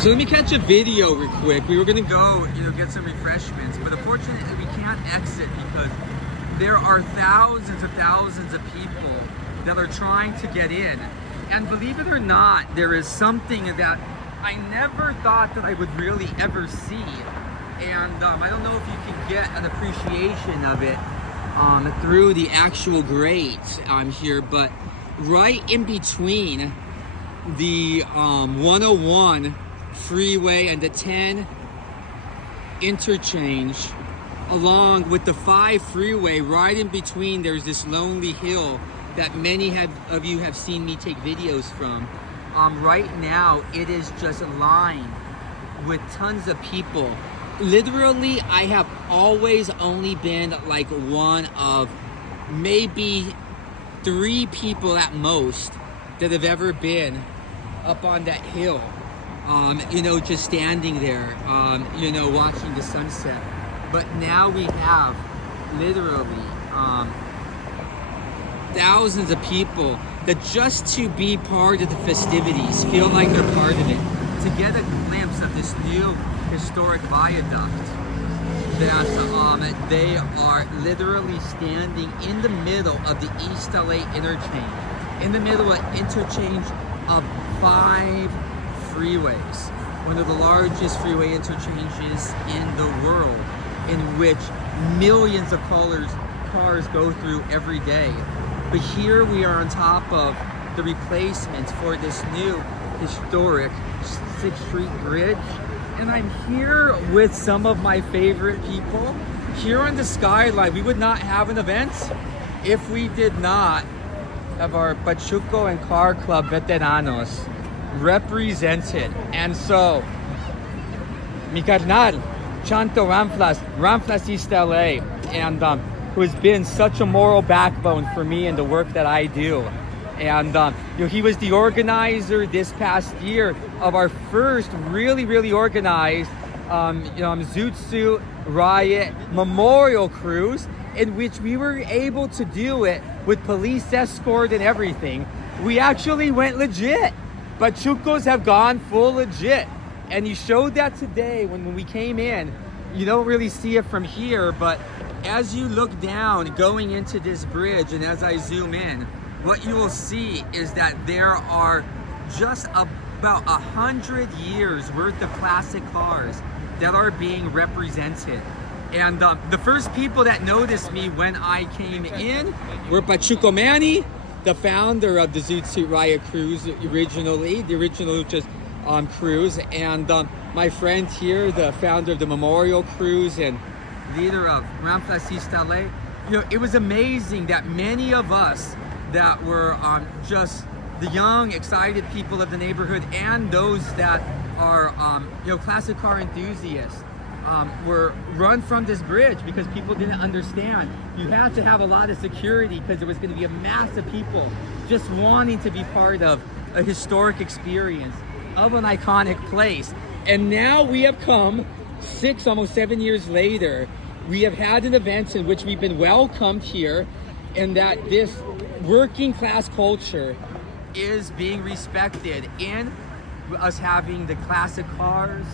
So let me catch a video real quick. We were gonna go, get some refreshments, but unfortunately we can't exit because there are thousands of people that are trying to get in. And believe it or not, there is something that I never thought that I would really ever see. And I don't know if you can get an appreciation of it through the actual grate here, but right in between the 101 freeway and the 10 interchange, along with the 5 freeway, right in between there's this lonely hill that many of you have seen me take videos from. Right now it is just lined with tons of people. Literally, I have always only been like one of maybe 3 people at most that have ever been up on that hill, just standing there, watching the sunset. But now we have literally thousands of people that just to be part of the festivities feel like they're part of it, to get a glimpse of this new historic viaduct that they are literally standing in the middle of the East LA Interchange, in the middle of interchange of 5 freeways, one of the largest freeway interchanges in the world, in which millions of cars go through every day. But here we are on top of the replacements for this new historic Sixth Street Bridge. And I'm here with some of my favorite people. Here on the skyline, we would not have an event if we did not have our Pachuco and Car Club veteranos represented. And so, mi carnal, Chato Ramflas East LA, and who has been such a moral backbone for me and the work that I do. And he was the organizer this past year of our first really organized Zoot Suit Riot Memorial Cruise, in which we were able to do it with police escort and everything. We actually went legit. Pachucos have gone full legit. And he showed that today when we came in. You don't really see it from here, but as you look down going into this bridge, and as I zoom in, what you will see is that there are just about 100 years worth of classic cars that are being represented. And the first people that noticed me when I came in were Pachuco Manny, the founder of the Zoot Suit Riot Cruise originally, the original just cruise, and my friend here, the founder of the Memorial Cruise and leader of Ramflas East LA. It was amazing that many of us that were just the young, excited people of the neighborhood, and those that are classic car enthusiasts, were run from this bridge because people didn't understand. You had to have a lot of security because there was going to be a mass of people just wanting to be part of a historic experience of an iconic place. And now we have come 6, almost 7 years later. We have had an event in which we've been welcomed here, and that this working class culture is being respected in us having the classic cars,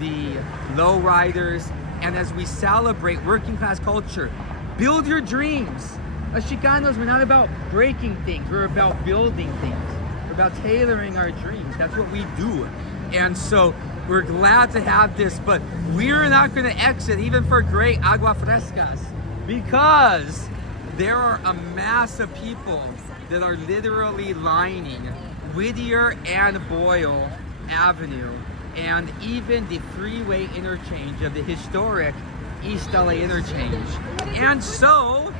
the lowriders, and as we celebrate working class culture, build your dreams. As Chicanos, we're not about breaking things, we're about building things. We're about tailoring our dreams. That's what we do. And so we're glad to have this, but we're not going to exit even for great agua frescas, because there are a mass of people that are literally lining Whittier and Boyle Avenue, and even the freeway interchange of the historic East LA Interchange. And so,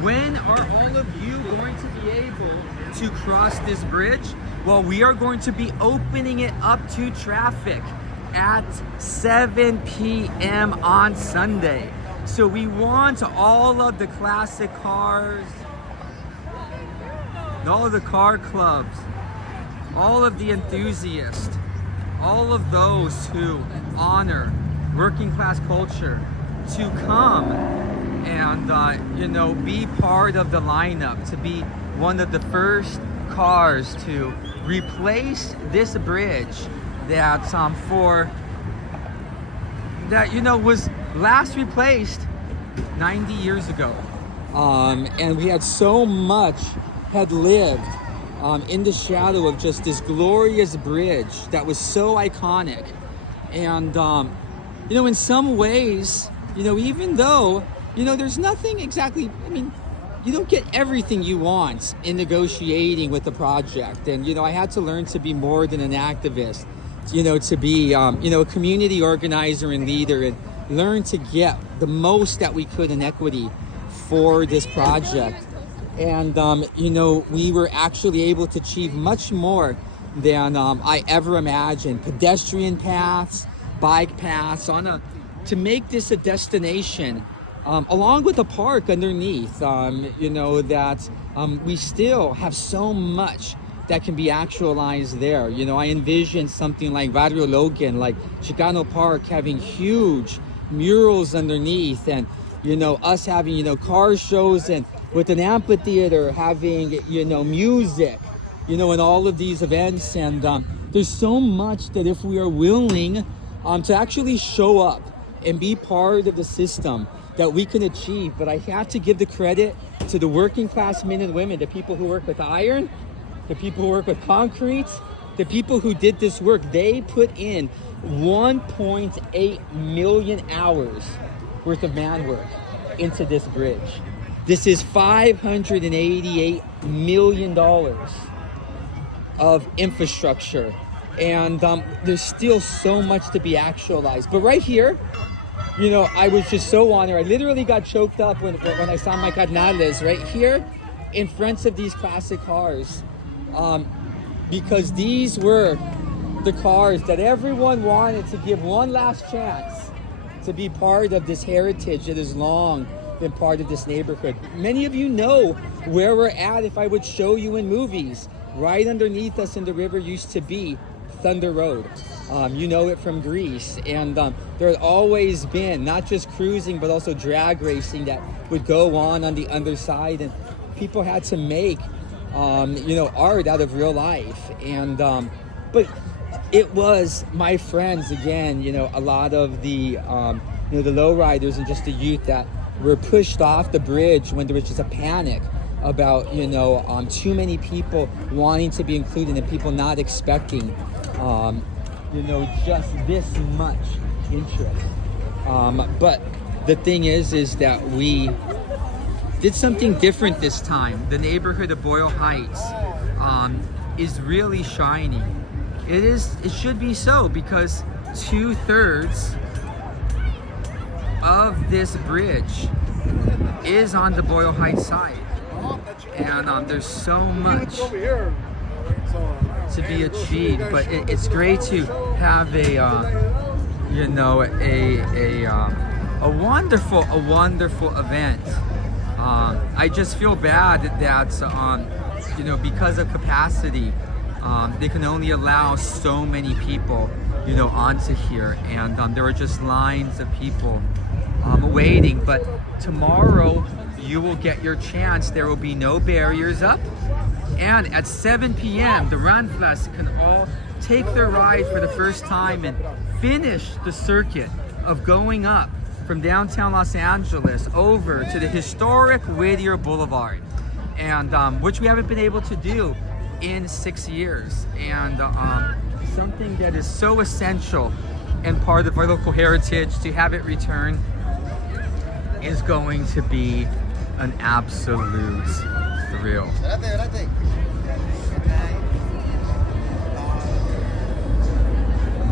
when are all of you going to be able to cross this bridge? Well, we are going to be opening it up to traffic at 7 p.m. on Sunday. So we want all of the classic cars, all of the car clubs, all of the enthusiasts, all of those who honor working class culture to come and be part of the lineup, to be one of the first cars to replace this bridge that was last replaced 90 years ago. And we had so much had lived in the shadow of just this glorious bridge that was so iconic. And in some ways, even though there's nothing exactly, you don't get everything you want in negotiating with the project. And I had to learn to be more than an activist, to be a community organizer and leader, and learn to get the most that we could in equity for this project. And we were actually able to achieve much more than I ever imagined. Pedestrian paths, bike paths, to make this a destination, along with a park underneath. We still have so much that can be actualized there. I envision something like Barrio Logan, like Chicano Park, having huge murals underneath, and us having car shows, and with an amphitheater having music, in all of these events. And there's so much that if we are willing to actually show up and be part of the system, that we can achieve. But I have to give the credit to the working class men and women, the people who work with iron, the people who work with concrete, the people who did this work. They put in 1.8 million hours worth of man work into this bridge. This is $588 million of infrastructure. And there's still so much to be actualized. But right here, I was just so honored. I literally got choked up when I saw my carnales right here in front of these classic cars. Because these were the cars that everyone wanted to give one last chance to be part of this heritage that has long been part of this neighborhood. Many of you know where we're at if I would show you in movies. Right underneath us in the river used to be Thunder Road. You know it from Greece. And there had always been not just cruising, but also drag racing that would go on the underside. And people had to make, art out of real life. And, but it was, my friends, again, a lot of the, the lowriders and just the youth that were pushed off the bridge when there was just a panic about, too many people wanting to be included and people not expecting, just this much interest. But the thing is that we did something different this time. The neighborhood of Boyle Heights is really shining. It should be so, because 2/3 of this bridge is on the Boyle Heights side. And there's so much to be achieved, but it's great to have a wonderful event. I just feel bad that because of capacity, they can only allow so many people onto here, and there are just lines of people waiting. But tomorrow you will get your chance. There will be no barriers up, and at 7 p.m. the Ranflas can all take their ride for the first time and finish the circuit of going up from downtown Los Angeles over to the historic Whittier Boulevard, and which we haven't been able to do in 6 years. And something that is so essential and part of our local heritage, to have it return is going to be an absolute thrill.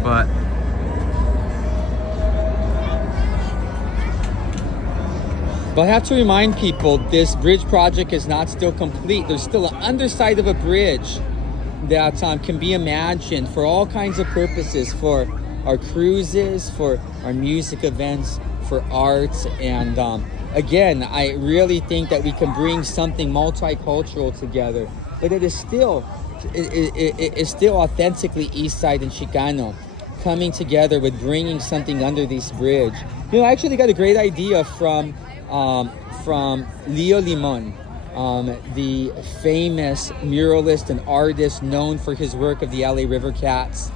But I have to remind people, this bridge project is not still complete. There's still an underside of a bridge that can be imagined for all kinds of purposes, for our cruises, for our music events, for art. And again, I really think that we can bring something multicultural together, but it is still authentically East Side and Chicano coming together with bringing something under this bridge. I actually got a great idea from Leo Limon, the famous muralist and artist known for his work of the LA River Cats.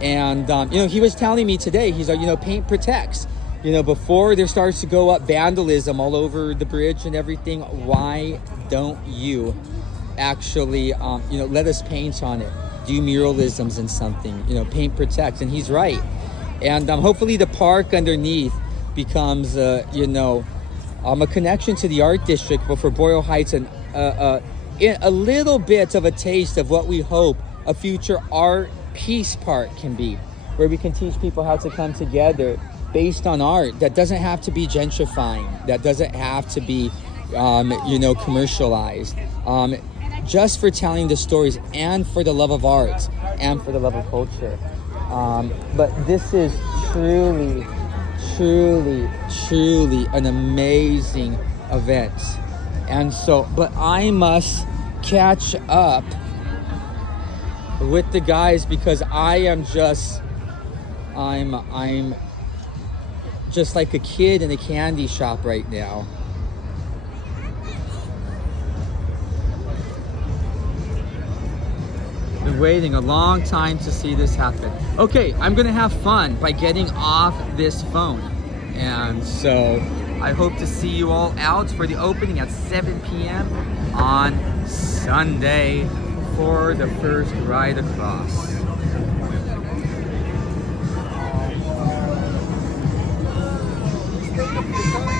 And you know, he was telling me today, he's like, you know, paint protects. You know, before there starts to go up vandalism all over the bridge and everything, why don't you actually, you know, let us paint on it, do muralisms and something, you know, paint protects. And he's right. And hopefully the park underneath becomes, you know, a connection to the art district, but for Boyle Heights, and a little bit of a taste of what we hope a future art peace park can be, where we can teach people how to come together based on art that doesn't have to be gentrifying, that doesn't have to be, you know, commercialized, just for telling the stories and for the love of art and for the love of culture. But this is truly, truly, truly an amazing event. And so, but I must catch up with the guys because I am just, I'm just like a kid in a candy shop right now. Been waiting a long time to see this happen. Okay, I'm gonna have fun by getting off this phone. And so I hope to see you all out for the opening at 7 p.m. on Sunday for the first ride across. Stay up the